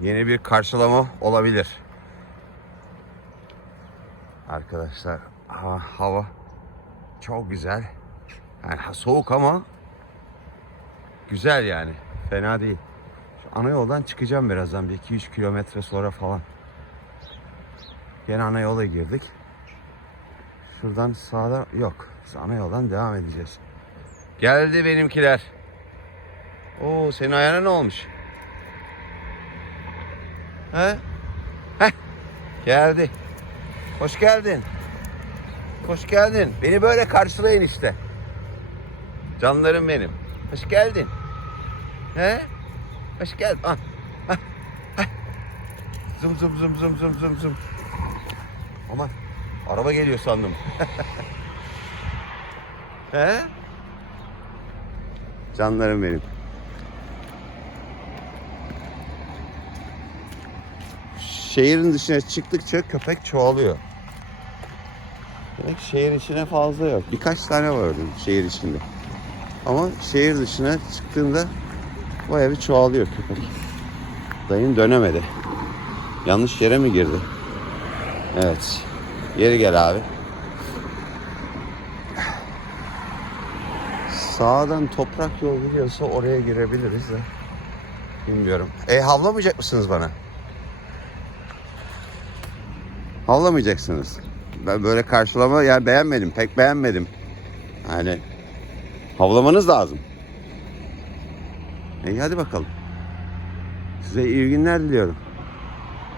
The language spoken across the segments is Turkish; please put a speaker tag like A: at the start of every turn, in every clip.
A: yeni bir karşılama olabilir. Arkadaşlar ha, hava çok güzel. Yani soğuk ama güzel yani. Fena değil. Şu ana yoldan çıkacağım birazdan. Bir 2-3 kilometre sonra falan. Gene ana yola girdik. Şuradan sağda yok. Biz ana yoldan devam edeceğiz. Geldi benimkiler. Oo senin ayağına ne olmuş? He? Heh. Geldi. Hoş geldin. Hoş geldin. Beni böyle karşılayın işte. Canlarım benim. Hoş geldin. He? Hoş geldin. Ah. Ah. Ah. Zum zum zum zum zum zum zum. Aman araba geliyor sandım. He? Canlarım benim. Şehrin dışına çıktıkça köpek çoğalıyor. Demek şehir içine fazla yok. Birkaç tane vardı şehir içinde. Ama şehir dışına çıktığında bayağı bir çoğalıyor köpek. Dayın dönemedi. Yanlış yere mi girdi? Evet. Geri gel abi. Sağdan toprak yol gidiyorsa oraya girebiliriz de. Bilmiyorum. E havlamayacak mısınız bana? Havlamayacaksınız. Ben böyle karşılama yani beğenmedim. Pek beğenmedim. Yani havlamanız lazım. İyi hadi bakalım. Size iyi günler diliyorum.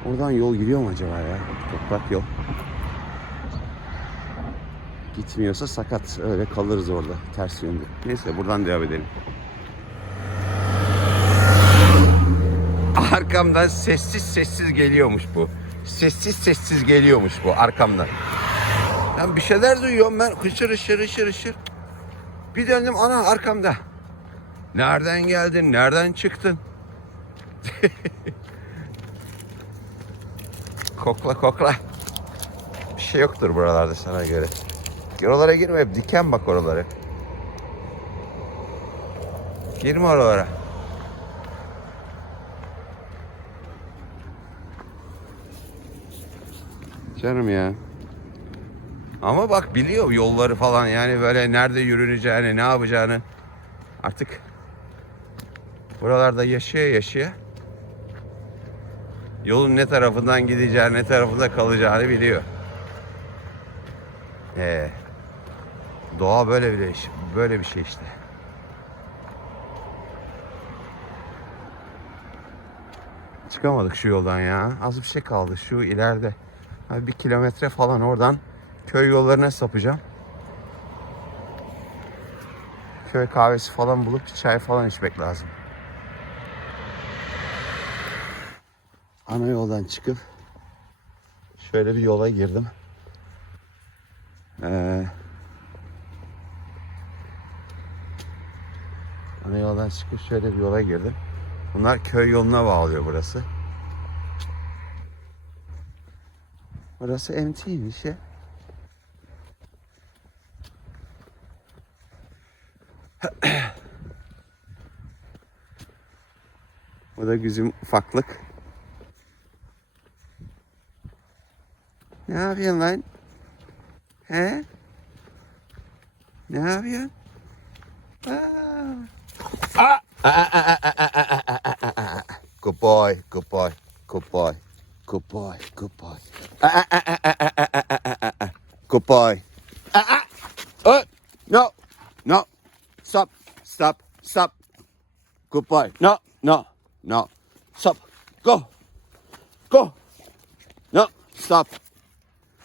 A: Oradan yol gidiyor mu acaba ya? Toprak yol. Gitmiyorsa sakat. Öyle kalırız orada. Ters yönde. Neyse buradan devam edelim. Arkamdan sessiz sessiz geliyormuş bu. Sessiz sessiz geliyormuş bu arkamdan. Ben bir şeyler duyuyorum ben. Hışır hışır hışır hışır. Bir döndüm ana arkamda. Nereden geldin? Nereden çıktın? kokla kokla. Bir şey yoktur buralarda sana göre. Oralara girme diken bak oralara. Girme oralara. Canım ya. Ama bak biliyor yolları falan yani böyle nerede yürüneceğini, ne yapacağını. Artık buralarda yaşaya yaşaya yolun ne tarafından gideceğini, ne tarafında kalacağını biliyor. Ee, doğa böyle bir iş, böyle bir şey işte. Çıkamadık şu yoldan ya. Az bir şey kaldı şu ileride. Bir kilometre falan oradan köy yollarına sapacağım. Köy kahvesi falan bulup çay falan içmek lazım. Ana yoldan çıkıp şöyle bir yola girdim. Ee, ana yoldan çıkıp şöyle bir yola girdim. Bunlar köy yoluna bağlıyor burası. Burası MT'ymiş ya. Bu da güzüm ufaklık. Ne yapıyorsun lan? He? Ne yapıyorsun? Aa. Aa. Aa. Aa. Aa. Aa. Aa. Good boy, good boy, good boy. Good boy, good boy. Ah, ah, ah, ah, ah, ah, ah, ah, ah, ah. Good boy. Ah, ah. Oh, no, no. Stop, stop, stop. Good boy. No, no, no. Stop. Go. Go. No, stop.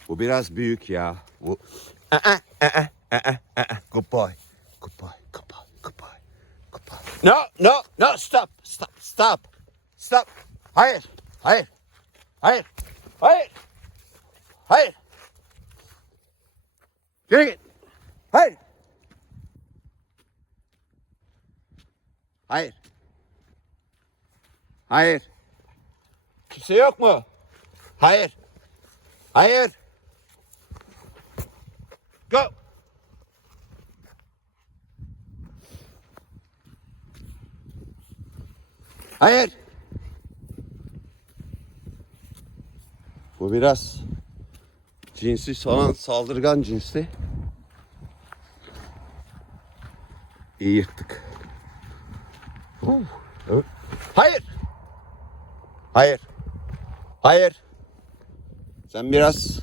A: Bu biraz büyük ya. Bu. Ah, ah, ah, ah, ah, ah, ah, ah. Good boy. Good boy, good boy, good boy. Good boy. No, no, no, stop, stop, stop. Stop. Hayır, hayır, hayır, hayır. Hayır. Geri git. Hayır. Hayır. Hayır. Kimse yok mu? Hayır. Hayır. Go. Hayır. Bu biraz cinsi sana saldırgan cinsli. İyi evet. Hayır. Hayır. Hayır. Sen biraz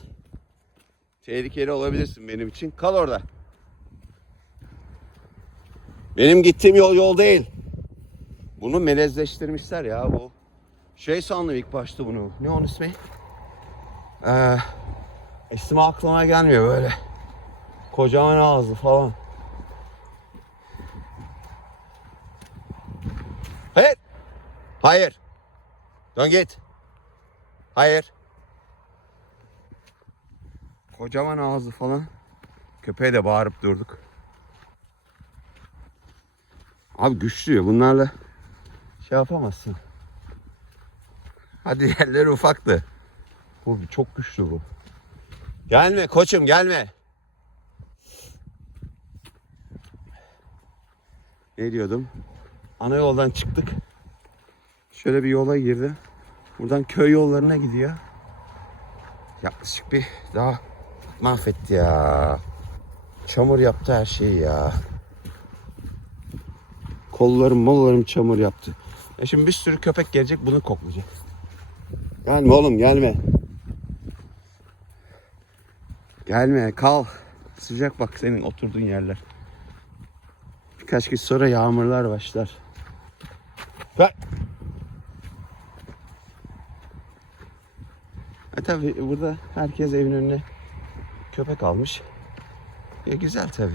A: tehlikeli olabilirsin benim için. Kal orada. Benim gittiğim yol yol değil. Bunu melezleştirmişler ya bu. Şey sandım ilk başta bunu. Ne onun ismi? Ee, ismi aklıma gelmiyor böyle. Kocaman ağzı falan. Hayır. Hayır. Dön git. Hayır. Kocaman ağzı falan. Köpeğe de bağırıp durduk. Abi güçlü ya bunlarla şey yapamazsın. Hadi yerleri ufaktı. Bu çok güçlü bu. Gelme koçum gelme. Ne diyordum? Ana yoldan çıktık. Şöyle bir yola girdim. Buradan köy yollarına gidiyor. Yaklaşık bir daha mahvetti ya. Çamur yaptı her şeyi ya. Kollarım mollarım çamur yaptı. E şimdi bir sürü köpek gelecek bunu koklayacak. Gelme oğlum gelme. Gelme kal. Sıcak bak senin oturduğun yerler. Birkaç gün sonra yağmurlar başlar. Bak. E tabi burada herkes evin önüne köpek almış. E güzel tabi.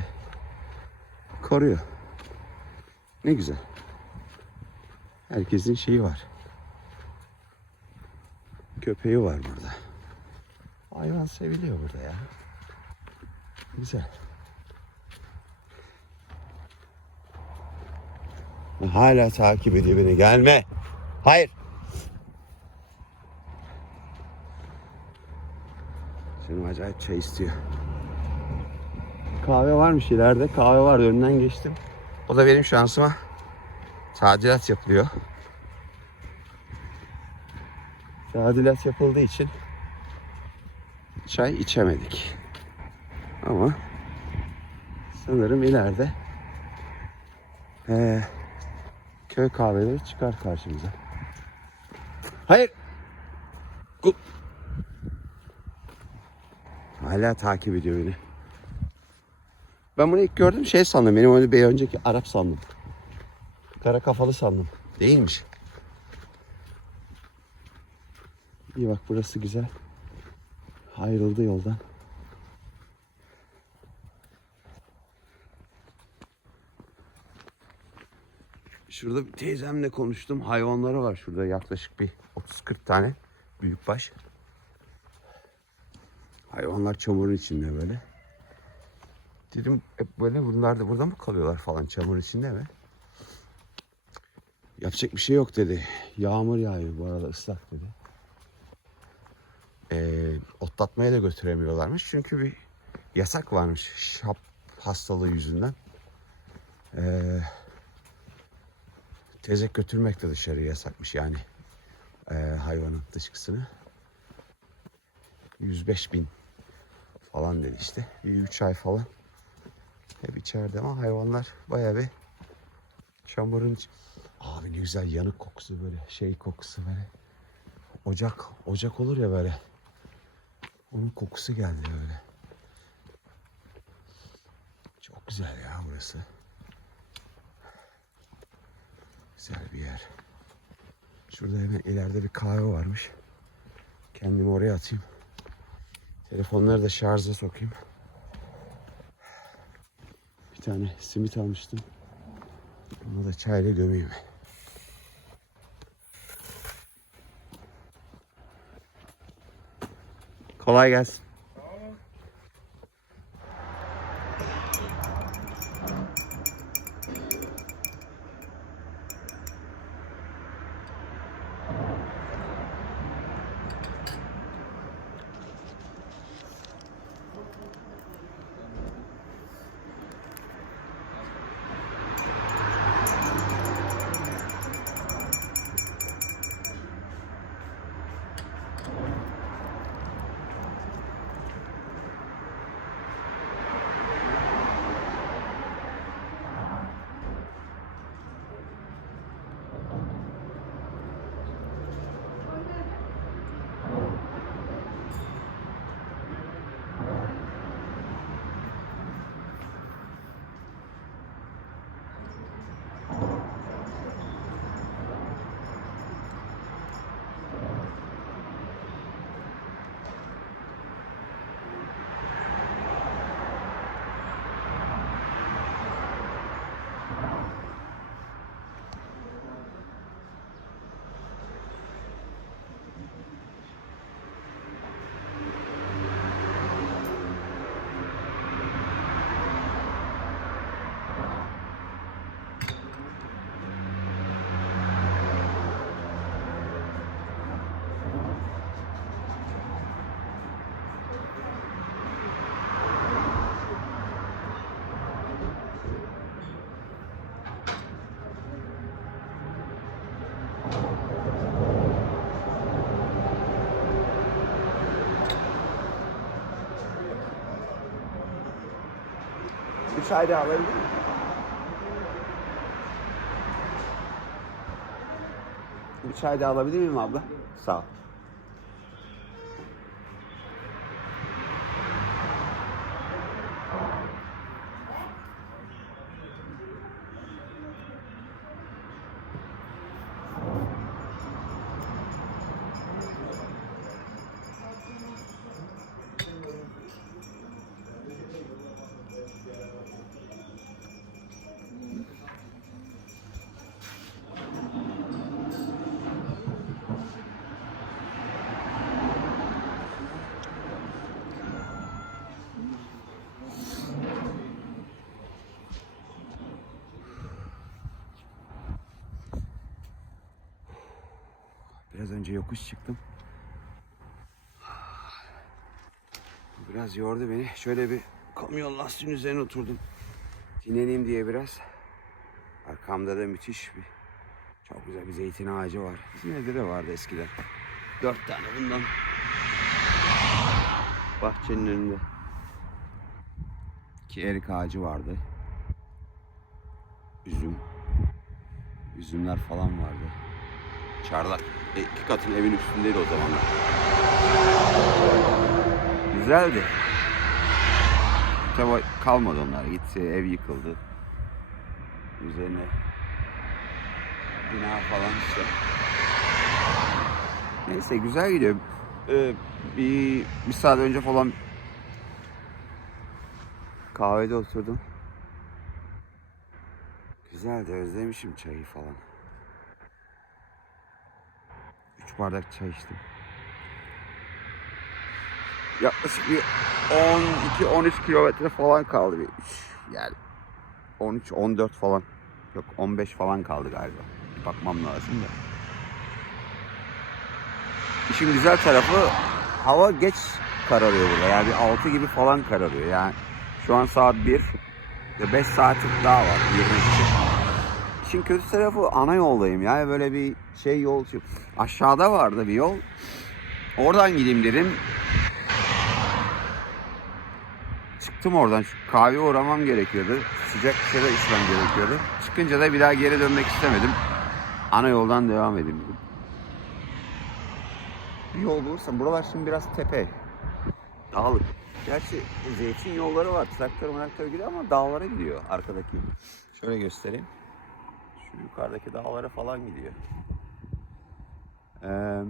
A: Koruyor. Ne güzel. Herkesin şeyi var. Köpeği var burada. Hayvan seviliyor burada ya. Güzel. Hala takip ediyor beni. Gelme. Hayır. Canım acayip çay istiyor. Kahve varmış ileride. Kahve vardı. Önünden geçtim. O da benim şansıma tadilat yapılıyor. Tadilat yapıldığı için çay içemedik. Ama sanırım ileride eee, köy kahveleri çıkar karşımıza. Hayır. Gu- Hala takip ediyor beni. Ben bunu ilk gördüm şey sandım. Benim onu bir önceki Arap sandım. Kara kafalı sandım. Değilmiş. İyi bak burası güzel. Ayrıldı yoldan. Şurada bir teyzemle konuştum. Hayvanları var şurada yaklaşık bir 30-40 tane büyükbaş. Hayvanlar çamurun içinde böyle. Dedim hep böyle bunlar da burada mı kalıyorlar falan çamur içinde mi? Yapacak bir şey yok dedi. Yağmur yağıyor bu arada ıslak dedi. Ee, otlatmaya da götüremiyorlarmış çünkü bir yasak varmış şap hastalığı yüzünden. Ee, tezek götürmek de dışarı yasakmış yani ee, hayvanın dışkısını. 105 bin falan dedi işte. Bir 3 ay falan. Hep içeride ama hayvanlar bayağı bir çamurun Abi ne güzel yanık kokusu böyle şey kokusu böyle. Ocak, ocak olur ya böyle. Onun kokusu geldi böyle. Çok güzel ya burası. Güzel bir yer. Şurada hemen ileride bir kahve varmış. Kendimi oraya atayım. Telefonları da şarja sokayım. Bir tane simit almıştım. Onu da çayla gömeyim. Kolay gelsin. Da alabilir miyim? Da alabilir miyim abla? Sağ ol. Biraz önce yokuş çıktım. Biraz yordu beni. Şöyle bir kamyon lastiğin üzerine oturdum. Dinleneyim diye biraz. Arkamda da müthiş bir çok güzel bir zeytin ağacı var. Bizim evde de vardı eskiden. Dört tane bundan. Bahçenin önünde. İki erik ağacı vardı. Üzüm. Üzümler falan vardı. Çardak. E, iki katın evin üstündeydi o zamanlar. Güzeldi. Tabi kalmadı onlar. Gitti ev yıkıldı. Üzerine bina falan işte. Neyse güzel gidiyor. Ee, bir, bir saat önce falan kahvede oturdum. Güzeldi özlemişim çayı falan. Bardak çay içtim. Yaklaşık bir 12-13 kilometre falan kaldı. Bir, yani 13-14 falan. Yok 15 falan kaldı galiba. Bir bakmam lazım da. İşin güzel tarafı hava geç kararıyor burada. Yani bir 6 gibi falan kararıyor. Yani şu an saat 1 ve 5 saatlik daha var yürümek için. İşin kötü tarafı ana yoldayım. Yani böyle bir şey yol. Aşağıda vardı bir yol. Oradan gideyim dedim. Çıktım oradan. Kahve uğramam gerekiyordu. Sıcak bir şeyler içmem gerekiyordu. Çıkınca da bir daha geri dönmek istemedim. Ana yoldan devam edeyim dedim. Bir yol bulursam. Buralar şimdi biraz tepe. Dağlık. Gerçi zeytin yolları var. Traktör traktör gidiyor ama dağlara gidiyor arkadaki. Şöyle göstereyim. Şu yukarıdaki dağlara falan gidiyor. Ee,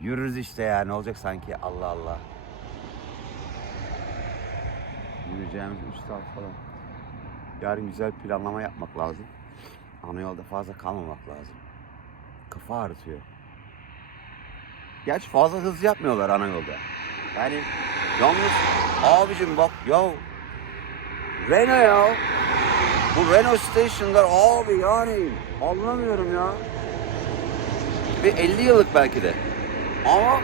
A: yürürüz işte ya ne olacak sanki Allah Allah. Yürüyeceğimiz 3 saat falan. Yarın güzel planlama yapmak lazım. Ana yolda fazla kalmamak lazım. Kafa ağrıtıyor. Gerçi fazla hız yapmıyorlar ana yolda. Yani yalnız abicim bak ya Renault ya. Bu Renault Station'lar abi yani anlamıyorum ya. Ve 50 yıllık belki de. Ama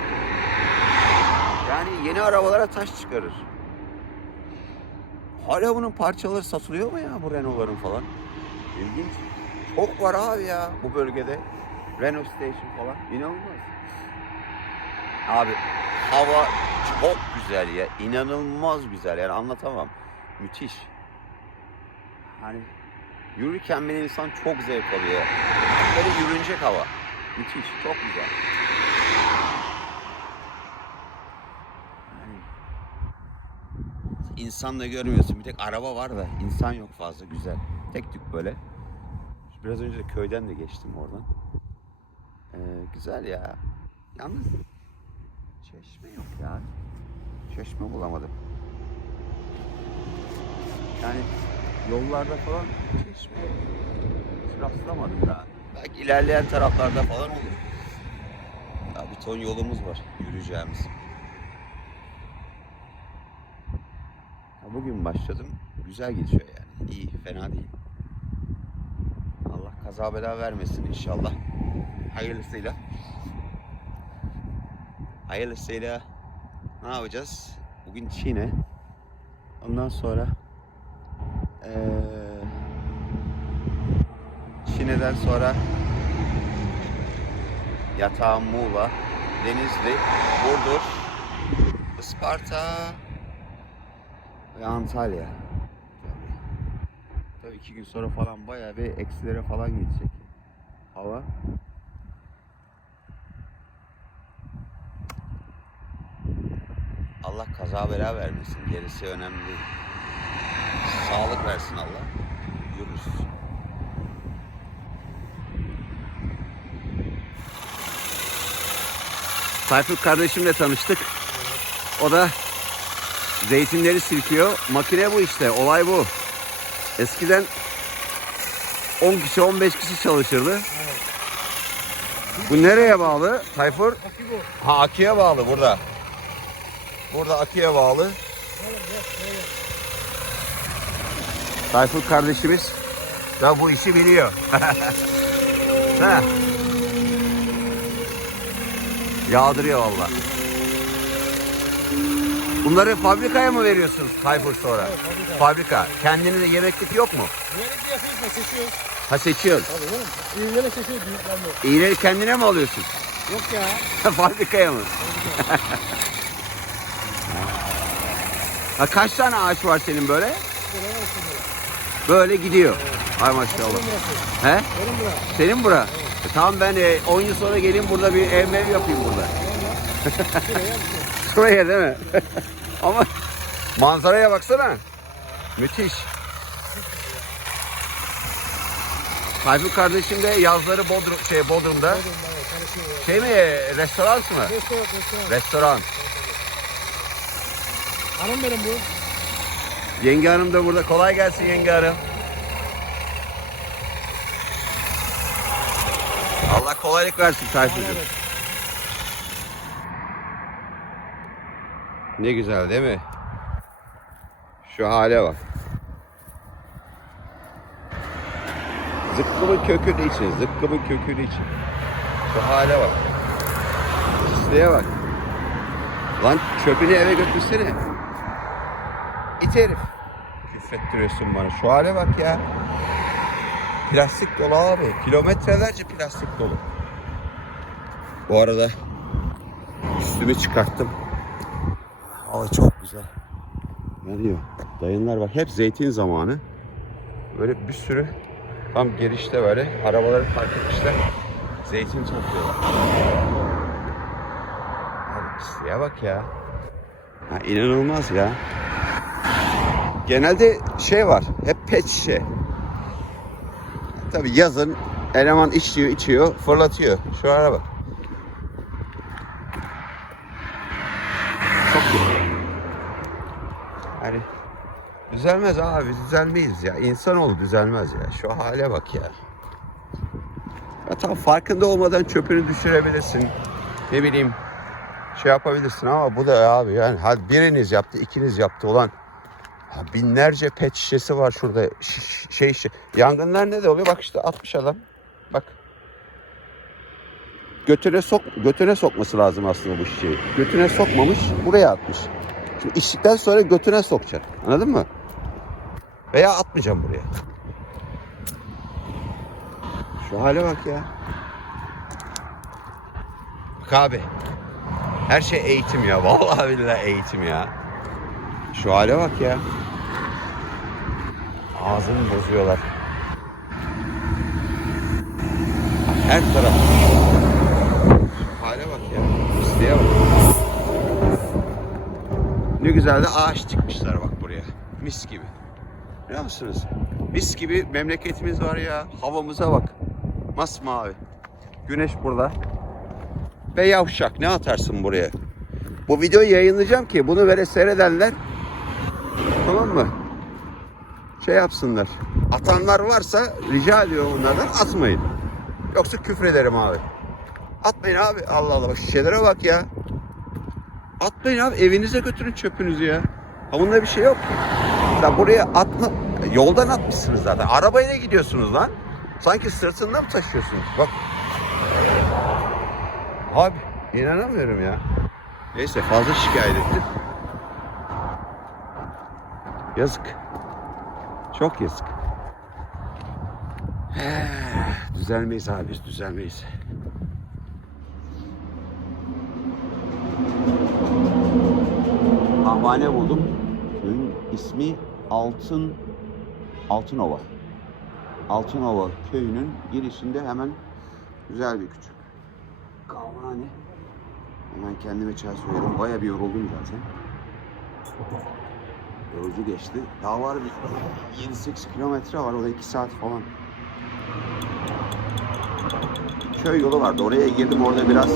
A: yani yeni arabalara taş çıkarır. Hala bunun parçaları satılıyor mu ya bu Renault'ların falan? İlginç. Çok var abi ya bu bölgede. Renault Station falan. İnanılmaz. Abi hava çok güzel ya. İnanılmaz güzel yani anlatamam. Müthiş. Hani yürürken bile insan çok zevk alıyor. Böyle yürünecek hava. Müthiş, çok güzel. Yani insan da görmüyorsun. Bir tek araba var da insan yok fazla güzel. Tek tük böyle. Biraz önce de köyden de geçtim oradan. Ee, güzel ya. Yalnız çeşme yok ya. Çeşme bulamadım. Yani yollarda falan hiç rastlamadım daha. Belki ilerleyen taraflarda falan olur. Ya bir ton yolumuz var yürüyeceğimiz. Ya bugün başladım. Güzel geçiyor yani. İyi, fena değil. Allah kaza bela vermesin inşallah. Hayırlısıyla. Hayırlısıyla ne yapacağız? Bugün Çin'e. Ondan sonra eee Çin'den sonra Yatağım Muğla, Denizli, Burdur, Isparta, Ve Antalya. Tabii iki gün sonra falan bayağı bir eksilere falan gidecek. Hava. Allah kaza bela vermesin. Gerisi önemli değil. Sağlık versin Allah. Yürürüz. Tayfur kardeşimle tanıştık. O da zeytinleri silkiyor. Makine bu işte. Olay bu. Eskiden 10 kişi 15 kişi çalışırdı. Bu nereye bağlı Tayfur? Ha aküye bağlı burada. Burada aküye bağlı. Tayfur kardeşimiz da bu işi biliyor. ha. Yağdırıyor valla. Bunları fabrikaya mı veriyorsunuz Tayfur sonra?
B: fabrika.
A: Fabrika. Kendinize yemeklik yok mu?
B: Yapıyoruz da seçiyoruz.
A: Ha seçiyorsun.
B: Tabii oğlum. İğneyle seçiyoruz.
A: İğneyi kendine mi alıyorsun?
B: Yok ya.
A: Fabrikaya mı? Ha kaç tane ağaç var senin böyle?
B: Böyle var işte böyle.
A: Gidiyor. Ay maşallah. He?
B: Benim bura.
A: Senin bura. E, tamam ben e, 10 yıl sonra geleyim burada bir ev mev yapayım burada.
B: Şuraya
A: değil mi? Ama manzaraya baksana. Müthiş. Tayfur kardeşim de yazları Bodrum, şey, Bodrum'da. Şey mi, restoran mı?
B: Restoran. Restoran. Hanım benim bu.
A: Yenge hanım da burada. Kolay gelsin yenge hanım. Allah kolaylık versin Tayfur'cum.
B: Evet.
A: Ne güzel değil mi? Şu hale bak. Zıkkımın kökünü için, zıkkımın kökünü için. Şu hale bak. Pisliğe bak. Lan çöpünü eve götürsene. İt herif. Küfrettiriyorsun bana. Şu hale bak ya. Plastik dolu abi. Kilometrelerce plastik dolu. Bu arada üstümü çıkarttım. Hava çok güzel. Ne diyor? Dayınlar bak hep zeytin zamanı. Böyle bir sürü tam girişte böyle arabaları park etmişler. Zeytin topluyorlar. Abi pisliğe bak ya. Ha, inanılmaz ya. Genelde şey var. Hep pet şişe. Tabii yazın eleman içiyor içiyor fırlatıyor. Şu ara bak. Çok güzel. Yani düzelmez abi düzelmeyiz ya. İnsanoğlu düzelmez ya. Şu hale bak ya. Ya tam farkında olmadan çöpünü düşürebilirsin. Ne bileyim şey yapabilirsin ama bu da abi yani hadi biriniz yaptı ikiniz yaptı olan binlerce pet şişesi var şurada Şiş- şey şey yangınlar ne de oluyor bak işte 60 adam bak götüne sok götüne sokması lazım aslında bu şişeyi götüne sokmamış buraya atmış Şimdi içtikten sonra götüne sokacak. Anladın mı? Veya atmayacağım buraya. Şu hale bak ya. Bak abi. Her şey eğitim ya. Vallahi billahi eğitim ya. Şu hale bak ya. Ağzını bozuyorlar. Her taraf. Şu hale bak ya. Pisliğe bak. Ne güzel de ağaç dikmişler bak buraya. Mis gibi. Biliyor musunuz? Mis gibi memleketimiz var ya. Havamıza bak. Masmavi. Güneş burada. Ve yavşak. Ne atarsın buraya? Bu videoyu yayınlayacağım ki bunu böyle seyredenler tamam mı? Şey yapsınlar. Atanlar varsa rica ediyorum bunlardan atmayın. Yoksa küfür ederim abi. Atmayın abi. Allah Allah. Bak şişelere bak ya. Atmayın abi evinize götürün çöpünüzü ya. Ha bunda bir şey yok. Ya buraya atma yoldan atmışsınız zaten. Arabayla gidiyorsunuz lan. Sanki sırtında mı taşıyorsunuz? Bak. Abi inanamıyorum ya. Neyse fazla şikayet ettim. Yazık. Çok yazık. Düzelmeyiz abi düzelmeyiz. Ahvane buldum. Köyün ismi Altın Altınova. Altınova köyünün girişinde hemen güzel bir küçük kahvehane. Hemen kendime çay söyledim. Baya bir yoruldum zaten. Yorucu geçti. Daha var bir 7-8 kilometre var. O da 2 saat falan. Köy yolu vardı. Oraya girdim. Orada biraz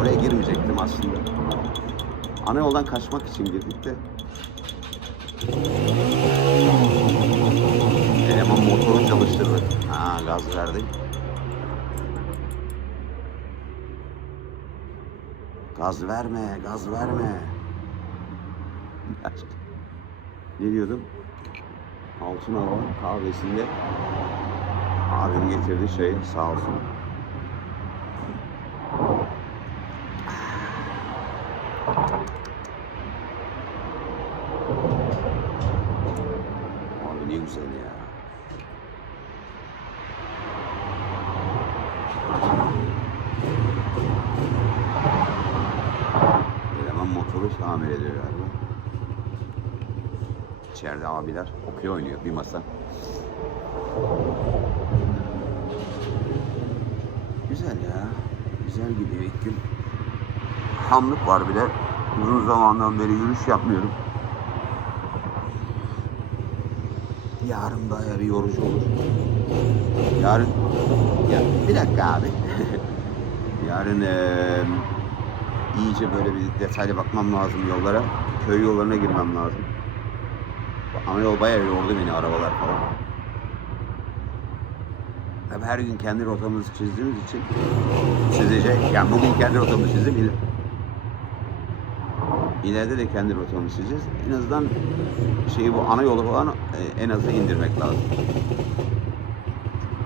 A: oraya girmeyecektim aslında. Ana yoldan kaçmak için girdik de. Eleman motoru çalıştırdı. Ha gaz verdi. Gaz verme, gaz verme. ne diyordum? Altın Hava kahvesinde abim getirdi şey sağ olsun. Abi ne güzel ya. Eleman motoru tamir ediyor galiba. Abiler okey oynuyor bir masa. Güzel ya. Güzel gidiyor ilk gün. Hamlık var bile. Uzun zamandan beri yürüyüş yapmıyorum. Yarın bayağı bir yorucu olur. Yarın... Ya bir dakika abi. Yarın eee iyice böyle bir detaylı bakmam lazım yollara. Köy yollarına girmem lazım. Ana yol bayağı yordu beni arabalar falan. Tabii her gün kendi rotamızı çizdiğimiz için çizecek. Yani bugün kendi rotamı çizdim. İl- İleride de kendi rotamı çizeceğiz. En azından şeyi bu ana yolu falan e, en aza indirmek lazım.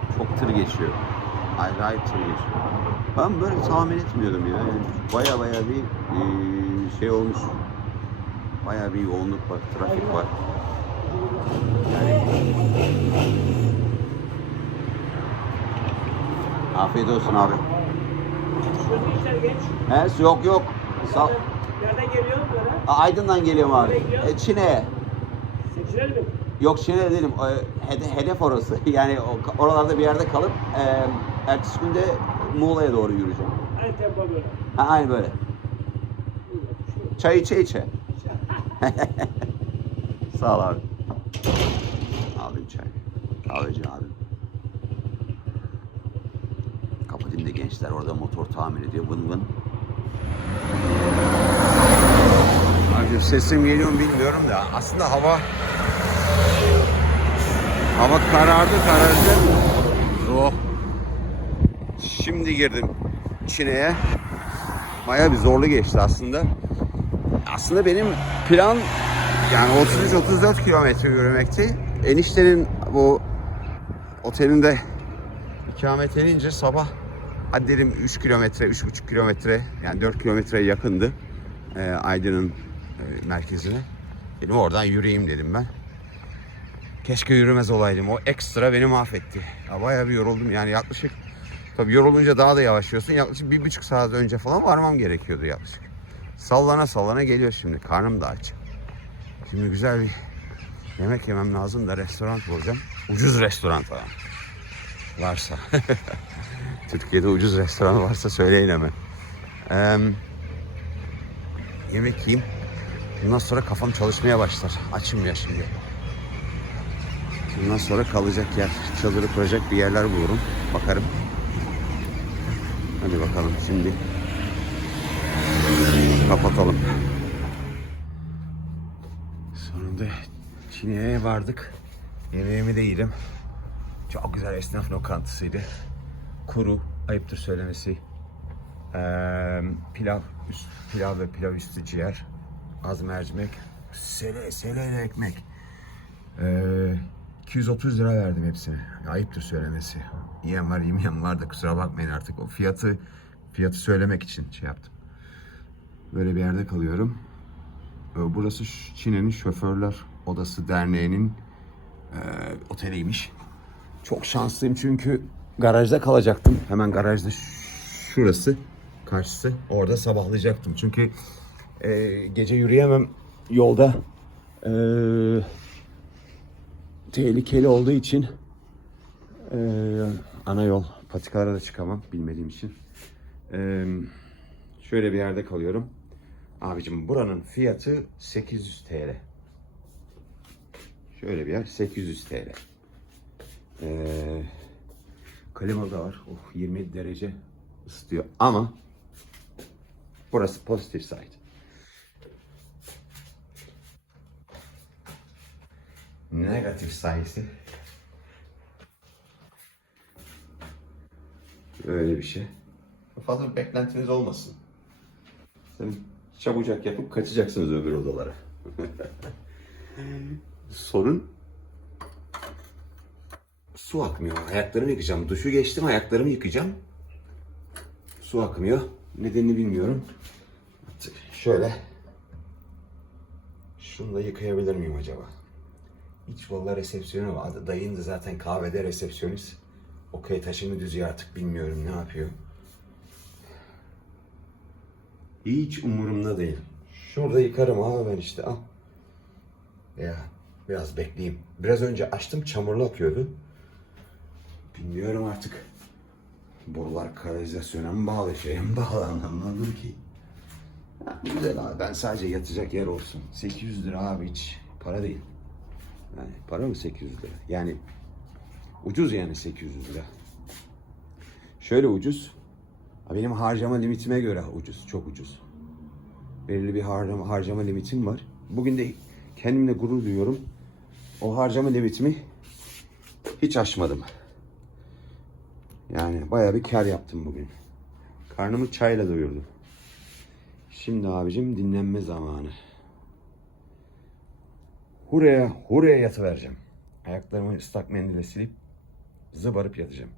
A: Çok tır geçiyor. Acayip tır geçiyor. Ben böyle tahmin etmiyordum ya. Yani baya baya bir e, şey olmuş. Baya bir yoğunluk var, trafik var. Afiyet olsun abi.
C: Işler geç.
A: He, yok yok. Sağ.
C: Nereden geliyor böyle?
A: Aydın'dan geliyorum abi. E, Çin'e.
C: Mi?
A: Yok Çin'e değilim. E, hede- hedef orası. Yani oralarda bir yerde kalıp e, ertesi günde Muğla'ya doğru yürüyeceğim.
C: Aynı tempo böyle.
A: Ha, aynı böyle. Çay içe içe. Sağ ol abi. Abim çay. Kahveci abim. Kapatayım da gençler orada motor tamir ediyor vın vın. Abi sesim geliyor mu bilmiyorum da aslında hava hava karardı karardı. Oh. Şimdi girdim Çin'e. Baya bir zorlu geçti aslında. Aslında benim plan yani 33-34 kilometre yürümekti. Eniştenin bu otelinde ikamet edince sabah hadi dedim 3 kilometre, 3,5 kilometre yani 4 kilometreye yakındı e, Aydın'ın e, merkezine. Dedim oradan yürüyeyim dedim ben. Keşke yürümez olaydım. O ekstra beni mahvetti. Ya bayağı bir yoruldum yani yaklaşık Tabii yorulunca daha da yavaşlıyorsun. Yaklaşık bir buçuk saat önce falan varmam gerekiyordu yaklaşık. Sallana sallana geliyor şimdi. Karnım da aç. Şimdi güzel bir yemek yemem lazım da restoran bulacağım. Ucuz restoran falan. Varsa. Türkiye'de ucuz restoran varsa söyleyin hemen. Ee, yemek yiyeyim. Bundan sonra kafam çalışmaya başlar. Açım ya şimdi. Bundan sonra kalacak yer, çadırı kuracak bir yerler bulurum. Bakarım. Hadi bakalım şimdi kapatalım. Çin'e vardık. Yemeğimi de yedim. Çok güzel esnaf lokantasıydı. Kuru, ayıptır söylemesi. Ee, pilav, üst, pilav ve pilav üstü ciğer. Az mercimek. Sele, sele ekmek. Ee, 230 lira verdim hepsine. Ayıptır söylemesi. Yiyen var yemeyen var da kusura bakmayın artık. O fiyatı fiyatı söylemek için şey yaptım. Böyle bir yerde kalıyorum. Burası Çin'in Şoförler Odası Derneği'nin e, oteliymiş. Çok şanslıyım çünkü garajda kalacaktım. Hemen garajda şurası karşısı. Orada sabahlayacaktım. Çünkü e, gece yürüyemem yolda Ee, tehlikeli olduğu için ee, ana yol patikalara da çıkamam bilmediğim için. Ee, şöyle bir yerde kalıyorum. Abicim buranın fiyatı 800 TL. Şöyle bir yer 800 TL. Ee, klima da var. Oh, 20 derece ısıtıyor ama burası pozitif side. Negatif sayısı Öyle bir şey. Fazla bir beklentiniz olmasın. Sen çabucak yapıp kaçacaksınız öbür odalara. Sorun su akmıyor. Ayaklarımı yıkayacağım. Duşu geçtim ayaklarımı yıkayacağım. Su akmıyor. Nedenini bilmiyorum. Artık şöyle. Şunu da yıkayabilir miyim acaba? Hiç vallahi resepsiyonu var. Dayın da zaten kahvede resepsiyonist. Okey taşını düzüyor artık bilmiyorum ne yapıyor. Hiç umurumda değil. Şurada yıkarım abi ben işte al. Ya biraz bekleyeyim. Biraz önce açtım çamurlu akıyordu. Bilmiyorum artık. Borular kanalizasyona mı bağlı şeye mi bağlı anlamadım ki. Ya, güzel abi ben sadece yatacak yer olsun. 800 lira abi hiç para değil. Yani para mı 800 lira? Yani ucuz yani 800 lira. Şöyle ucuz. Ha, Benim harcama limitime göre ucuz, çok ucuz. Belirli bir harcama, harcama limitim var. Bugün de kendimle gurur duyuyorum. O harcama limitimi hiç aşmadım. Yani bayağı bir kar yaptım bugün. Karnımı çayla doyurdum. Şimdi abicim dinlenme zamanı. Huraya, huraya yatıvereceğim. Ayaklarımı ıslak mendille silip zıbarıp yatacağım.